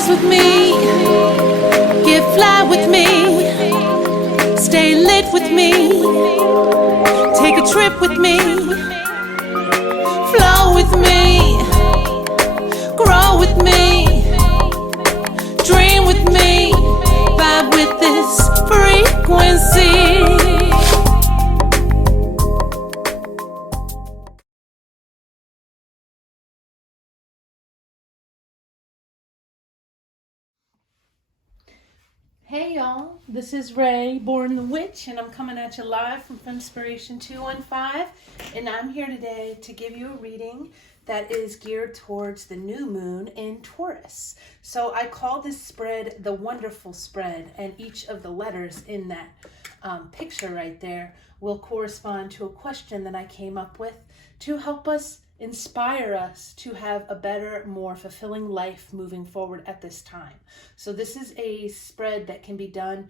rise with me, get fly with me, stay lit with me, take a trip with me, flow with me, grow with me, dream with me, vibe with this frequency. Hey y'all, this is Ray, Born the Witch, and I'm coming at you live from Inspiration 215, and I'm here today to give you a reading that is geared towards the new moon in Taurus. So I call this spread the Wonderful Spread, and each of the letters in that picture right there will correspond to a question that I came up with to help us inspire us to have a better, more fulfilling life moving forward at this time. So this is a spread that can be done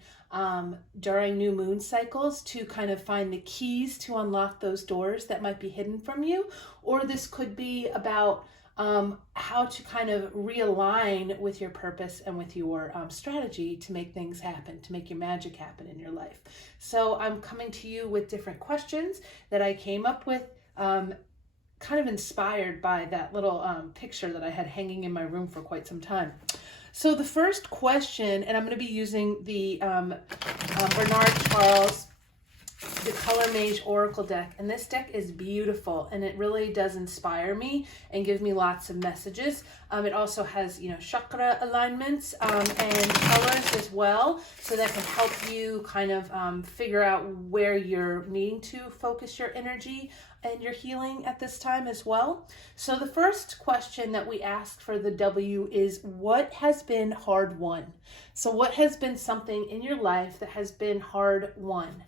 during new moon cycles to kind of find the keys to unlock those doors that might be hidden from you. Or this could be about how to kind of realign with your purpose and with your strategy to make things happen, to make your magic happen in your life. So I'm coming to you with different questions that I came up with, kind of inspired by that little picture that I had hanging in my room for quite some time. So the first question, and I'm going to be using the Bernard Charles, the Colormageoracle deck, and this deck is beautiful, and it really does inspire me and give me lots of messages. It also has, chakra alignments and colors as well, so that can help you kind of figure out where you're needing to focus your energy and your healing at this time as well. So the first question that we ask for the W is, what has been hard won? So what has been something in your life that has been hard won?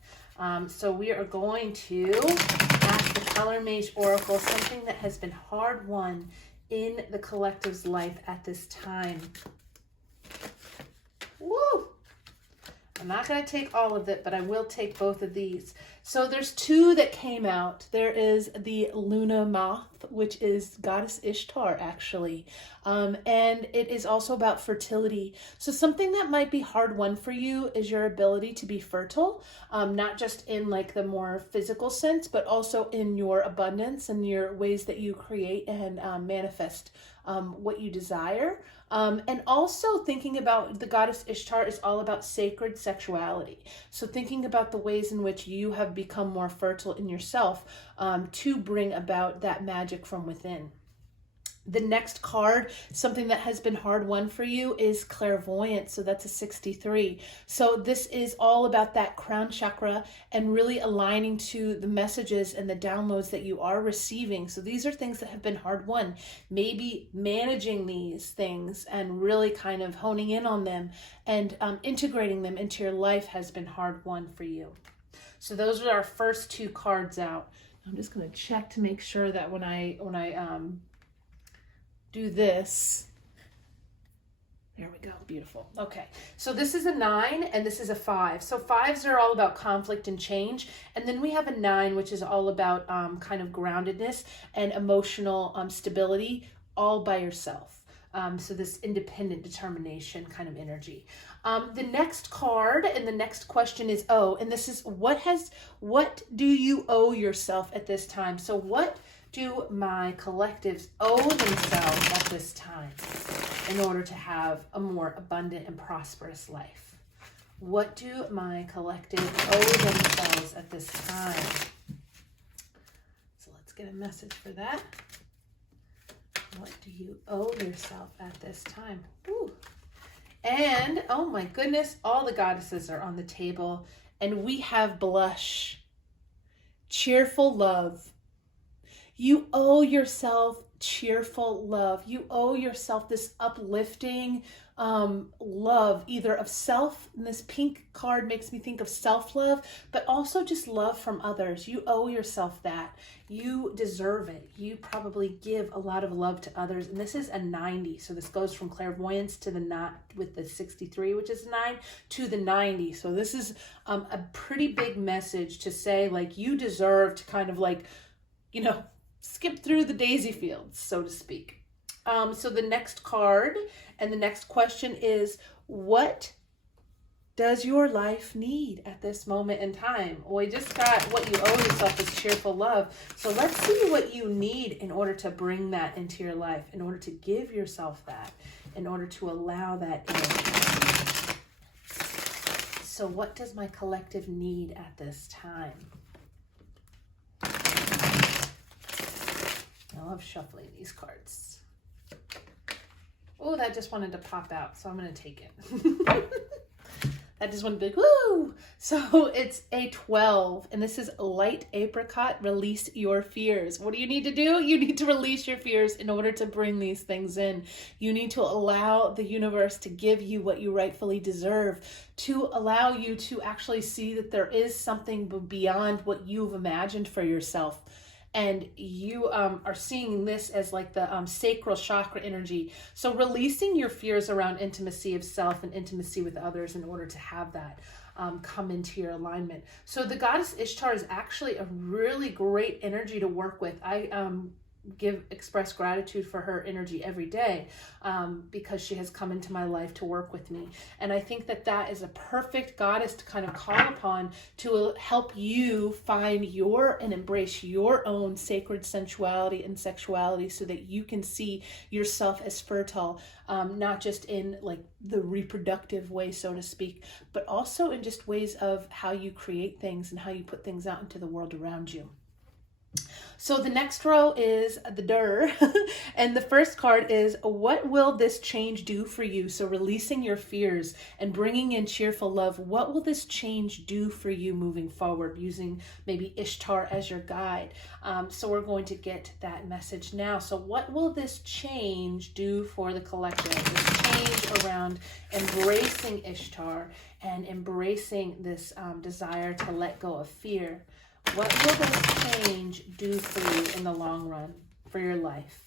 So we are going to ask the Colormageoracle something that has been hard won in the collective's life at this time. Woo! I'm not going to take all of it, but I will take both of these. So there's two that came out. There is the Luna Moth, which is Goddess Ishtar, actually. And it is also about fertility. So something that might be hard won for you is your ability to be fertile, not just in like the more physical sense, but also in your abundance and your ways that you create and manifest what you desire. And also thinking about the Goddess Ishtar is all about sacred sexuality. So thinking about the ways in which you have become more fertile in yourself to bring about that magic from within. The next card, something that has been hard won for you, is clairvoyance. So that's a 63. So this is all about that crown chakra and really aligning to the messages and the downloads that you are receiving. So these are things that have been hard won. Maybe managing these things and really kind of honing in on them and integrating them into your life has been hard won for you. So those are our first two cards out. I'm just going to check to make sure that when I do this. There we go. Beautiful. Okay. So this is a 9 and this is a 5. So 5s are all about conflict and change. And then we have a 9, which is all about kind of groundedness and emotional stability all by yourself. So this independent determination kind of energy. The next card and the next question is and this is what do you owe yourself at this time? So what do my collectives owe themselves at this time in order to have a more abundant and prosperous life? What do my collectives owe themselves at this time? So let's get a message for that. What do you owe yourself at this time? Ooh. And, oh my goodness, all the goddesses are on the table. And we have blush, cheerful love. You owe yourself cheerful love. You owe yourself this uplifting love, either of self, and this pink card makes me think of self-love, but also just love from others. You owe yourself that. You deserve it. You probably give a lot of love to others, and this is a 90. So this goes from clairvoyance to the knot with the 63, which is 9, to the 90. So this is a pretty big message to say, like, you deserve to kind of like, skip through the daisy fields, so to speak. So the next card and the next question is, what does your life need at this moment in time? Well, we just got what you owe yourself is cheerful love. So let's see what you need in order to bring that into your life, in order to give yourself that, in order to allow that in. So what does my collective need at this time? I love shuffling these cards. Oh, that just wanted to pop out, so I'm going to take it. I just want to be like, woo! So it's a 12, and this is light apricot, release your fears. What do you need to do? You need to release your fears in order to bring these things in. You need to allow the universe to give you what you rightfully deserve, to allow you to actually see that there is something beyond what you've imagined for yourself. And you are seeing this as like the sacral chakra energy. So releasing your fears around intimacy of self and intimacy with others in order to have that come into your alignment. So the goddess Ishtar is actually a really great energy to work with. I express gratitude for her energy every day because she has come into my life to work with me. And I think that that is a perfect goddess to kind of call upon to help you find your and embrace your own sacred sensuality and sexuality so that you can see yourself as fertile, not just in like the reproductive way, so to speak, but also in just ways of how you create things and how you put things out into the world around you. So the next row is the Dur, and the first card is, what will this change do for you? So releasing your fears and bringing in cheerful love. What will this change do for you moving forward, using maybe Ishtar as your guide? So we're going to get that message now. So what will this change do for the collective? This change around embracing Ishtar and embracing this desire to let go of fear. What will this change do for you in the long run, for your life?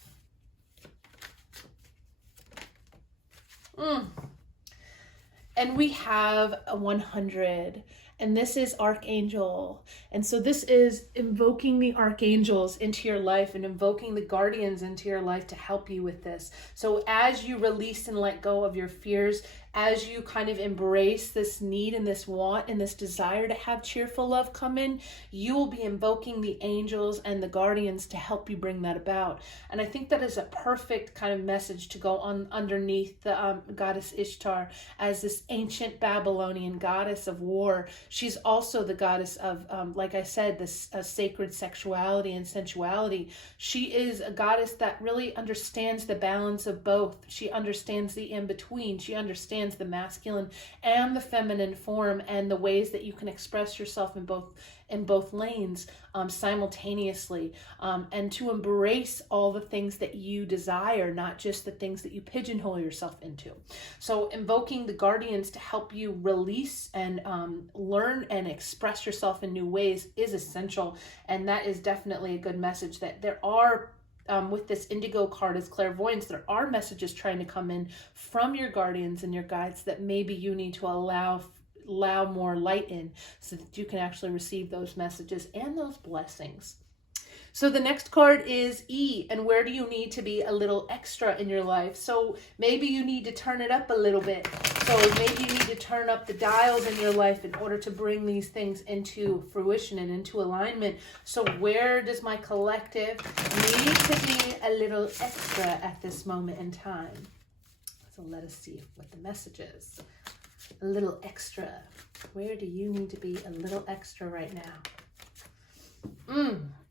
And we have a 100, and this is Archangel. And so this is invoking the archangels into your life and invoking the guardians into your life to help you with this. So as you release and let go of your fears, as you kind of embrace this need and this want and this desire to have cheerful love come in, you will be invoking the angels and the guardians to help you bring that about. And I think that is a perfect kind of message to go on underneath the goddess Ishtar as this ancient Babylonian goddess of war. She's also the goddess of, like I said, this sacred sexuality and sensuality. She is a goddess that really understands the balance of both. She understands the in-between. She understands the masculine and the feminine form and the ways that you can express yourself in both lanes simultaneously, and to embrace all the things that you desire, not just the things that you pigeonhole yourself into. So invoking the guardians to help you release and learn and express yourself in new ways is essential, and that is definitely a good message that there are with this indigo card as clairvoyance, there are messages trying to come in from your guardians and your guides that maybe you need to allow more light in so that you can actually receive those messages and those blessings. So the next card is E, and where do you need to be a little extra in your life? So maybe you need to turn it up a little bit. So maybe you need to turn up the dials in your life in order to bring these things into fruition and into alignment. So where does my collective need to be a little extra at this moment in time? So let us see what the message is. A little extra. Where do you need to be a little extra right now?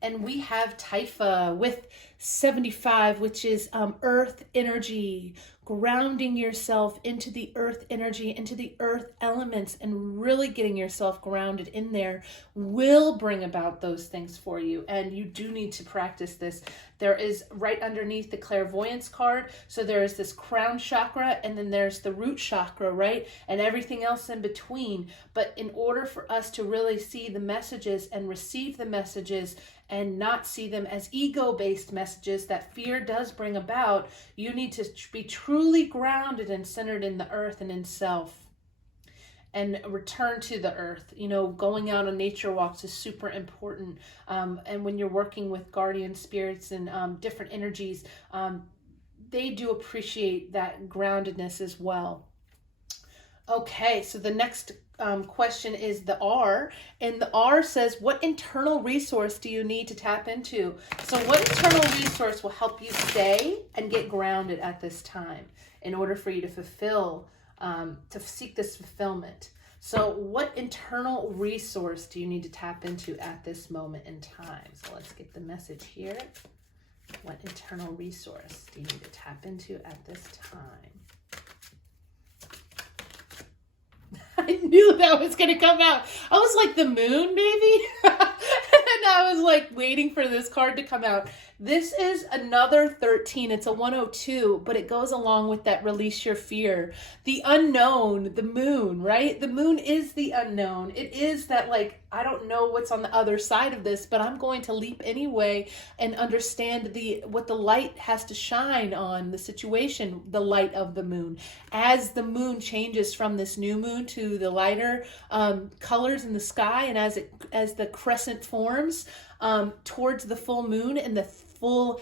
And we have Taifa with 75, which is earth energy, grounding yourself into the earth energy, into the earth elements, and really getting yourself grounded in there will bring about those things for you. And you do need to practice this. There is right underneath the clairvoyance card. So there is this crown chakra, and then there's the root chakra, right? And everything else in between. But in order for us to really see the messages and receive the messages and not see them as ego-based messages that fear does bring about, you need to be truly grounded and centered in the earth and in self. And return to the earth. You know, going out on nature walks is super important. And when you're working with guardian spirits and different energies, they do appreciate that groundedness as well. Okay, so the next question is the R, and the R says, what internal resource do you need to tap into? So what internal resource will help you stay and get grounded at this time in order for you to fulfill, to seek this fulfillment? So what internal resource do you need to tap into at this moment in time? So let's get the message here. What internal resource do you need to tap into at this time? I knew that was going to come out. I was like, the moon, maybe? And I was like waiting for this card to come out. This is another 13. It's a 102, but it goes along with that release your fear. The unknown, the moon, right? The moon is the unknown. It is that, like, I don't know what's on the other side of this, but I'm going to leap anyway and understand what the light has to shine on the situation, the light of the moon. As the moon changes from this new moon to the lighter colors in the sky, and as the crescent forms towards the full moon and the full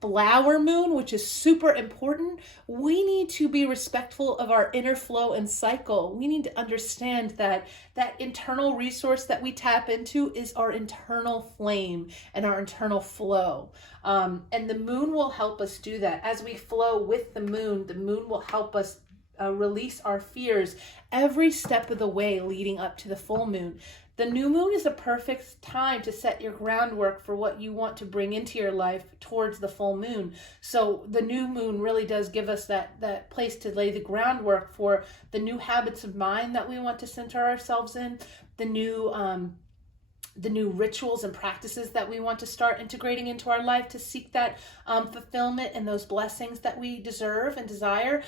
flower moon, which is super important, we need to be respectful of our inner flow and cycle. We need to understand that that internal resource that we tap into is our internal flame and our internal flow. And the moon will help us do that. As we flow with the moon will help us release our fears every step of the way leading up to the full moon. The new moon is a perfect time to set your groundwork for what you want to bring into your life towards the full moon. So the new moon really does give us that place to lay the groundwork for the new habits of mind that we want to center ourselves in, the new rituals and practices that we want to start integrating into our life to seek that fulfillment and those blessings that we deserve and desire,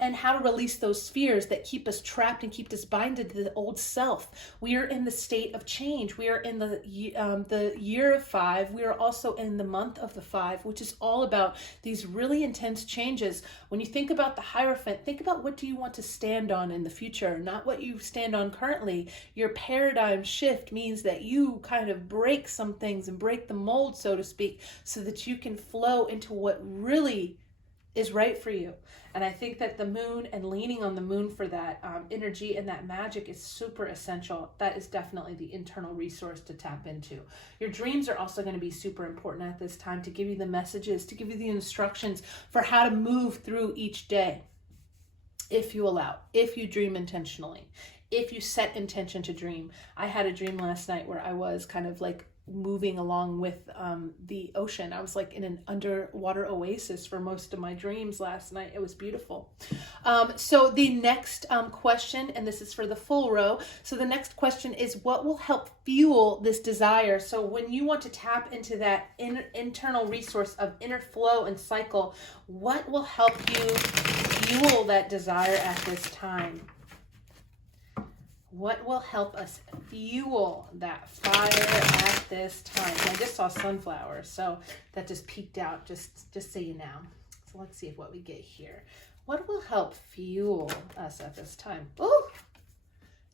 and how to release those fears that keep us trapped and keep us binded to the old self. We are in the state of change. We are in the year of 5. We are also in the month of the 5, which is all about these really intense changes. When you think about the Hierophant, think about what do you want to stand on in the future, not what you stand on currently. Your paradigm shift means that you kind of break some things and break the mold, so to speak, so that you can flow into what really is right for you. And I think that the moon and leaning on the moon for that energy and that magic is super essential. That is definitely the internal resource to tap into. Your dreams are also going to be super important at this time to give you the messages, to give you the instructions for how to move through each day. If you allow, if you dream intentionally, if you set intention to dream. I had a dream last night where I was kind of like moving along with the ocean. I was like in an underwater oasis for most of my dreams last night. It was beautiful. So the next question, and this is for the full row. So the next question is, what will help fuel this desire? So when you want to tap into that internal resource of inner flow and cycle, what will help you fuel that desire at this time? What will help us fuel that fire at this time? And I just saw sunflowers, so that just peeked out, just so you know. So let's see what we get here. What will help fuel us at this time? Ooh!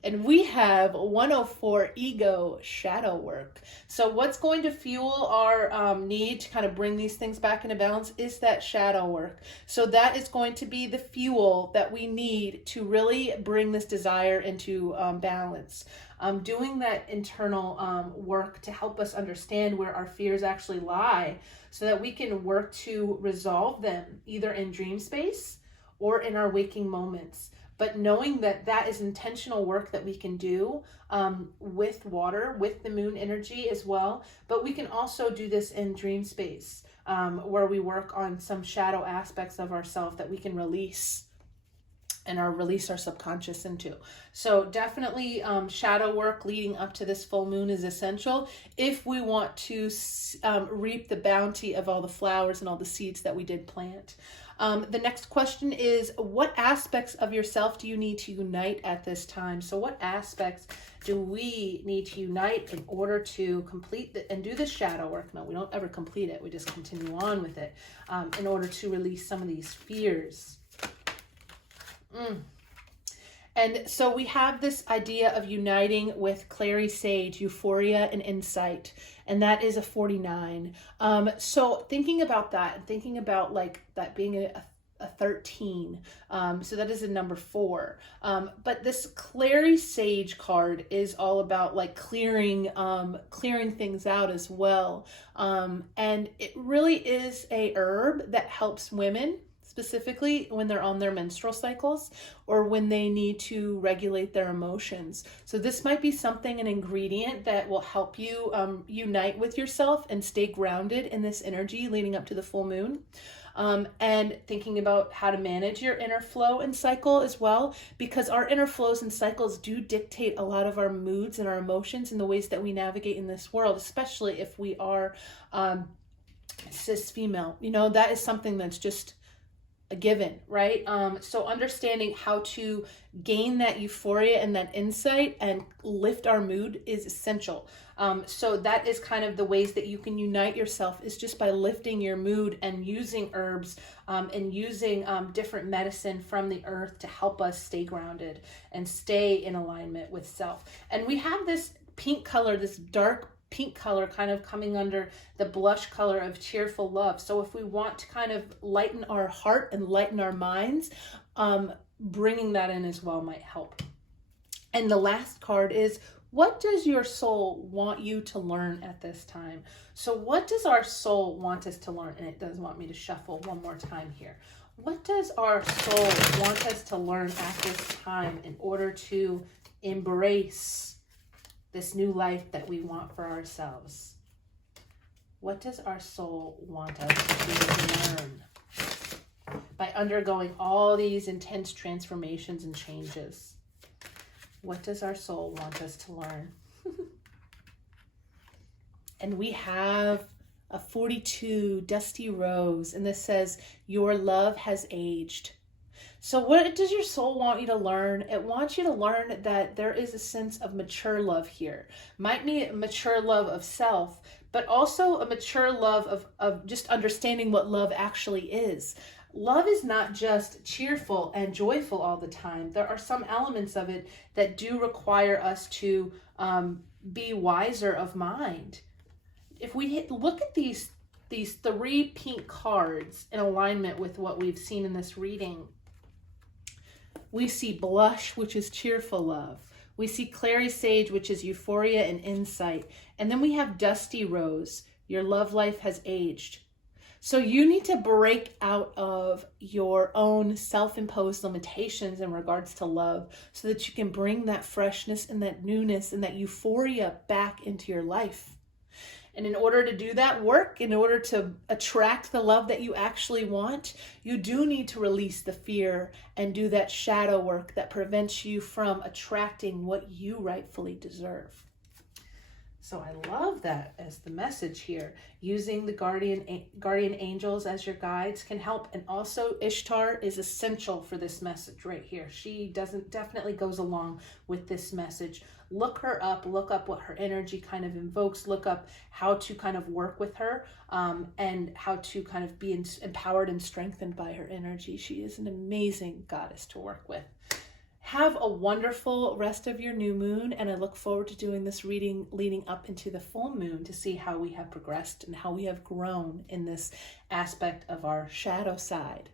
And we have 104 ego shadow work. So what's going to fuel our need to kind of bring these things back into balance is that shadow work. So that is going to be the fuel that we need to really bring this desire into balance. Doing that internal work to help us understand where our fears actually lie so that we can work to resolve them either in dream space or in our waking moments. But knowing that that is intentional work that we can do with water, with the moon energy as well. But we can also do this in dream space where we work on some shadow aspects of ourselves that we can release and release our subconscious into. So definitely shadow work leading up to this full moon is essential if we want to reap the bounty of all the flowers and all the seeds that we did plant. The next question is, what aspects of yourself do you need to unite at this time? So what aspects do we need to unite in order to complete and do the shadow work? No, we don't ever complete it. We just continue on with it in order to release some of these fears. And so we have this idea of uniting with clary sage, euphoria, and insight. And that is a 49. So thinking about that, thinking about like that being a 13. So that is a number 4. But this clary sage card is all about like clearing things out as well. And it really is a herb that helps women, specifically when they're on their menstrual cycles or when they need to regulate their emotions. So this might be something, an ingredient that will help you unite with yourself and stay grounded in this energy leading up to the full moon. And thinking about how to manage your inner flow and cycle as well, because our inner flows and cycles do dictate a lot of our moods and our emotions and the ways that we navigate in this world, especially if we are cis female. You know, that is something that's just a given, right? So understanding how to gain that euphoria and that insight and lift our mood is essential. So that is kind of the ways that you can unite yourself, is just by lifting your mood and using herbs and using different medicine from the earth to help us stay grounded and stay in alignment with self. And we have this pink color, this dark pink color kind of coming under the blush color of cheerful love. So if we want to kind of lighten our heart and lighten our minds, bringing that in as well might help. And the last card is, what does your soul want you to learn at this time? So what does our soul want us to learn? And it does want me to shuffle one more time here. What does our soul want us to learn at this time in order to embrace this new life that we want for ourselves? What does our soul want us to learn by undergoing all these intense transformations and changes? What does our soul want us to learn? And we have a 42 dusty rose, and this says, your love has aged. So what does your soul want you to learn? It wants you to learn that there is a sense of mature love here. Might be a mature love of self, but also a mature love of just understanding what love actually is. Love is not just cheerful and joyful all the time. There are some elements of it that do require us to be wiser of mind. If we look at these 3 pink cards in alignment with what we've seen in this reading, we see blush, which is cheerful love. We see clary sage, which is euphoria and insight. And then we have dusty rose. Your love life has aged. So you need to break out of your own self-imposed limitations in regards to love so that you can bring that freshness and that newness and that euphoria back into your life. And in order to do that work, in order to attract the love that you actually want, you do need to release the fear and do that shadow work that prevents you from attracting what you rightfully deserve. So I love that as the message here. Using the guardian angels as your guides can help. And also Ishtar is essential for this message right here. She definitely goes along with this message. Look her up, look up what her energy kind of invokes, look up how to kind of work with her and how to kind of be empowered and strengthened by her energy. She is an amazing goddess to work with. Have a wonderful rest of your new moon, and I look forward to doing this reading leading up into the full moon to see how we have progressed and how we have grown in this aspect of our shadow side.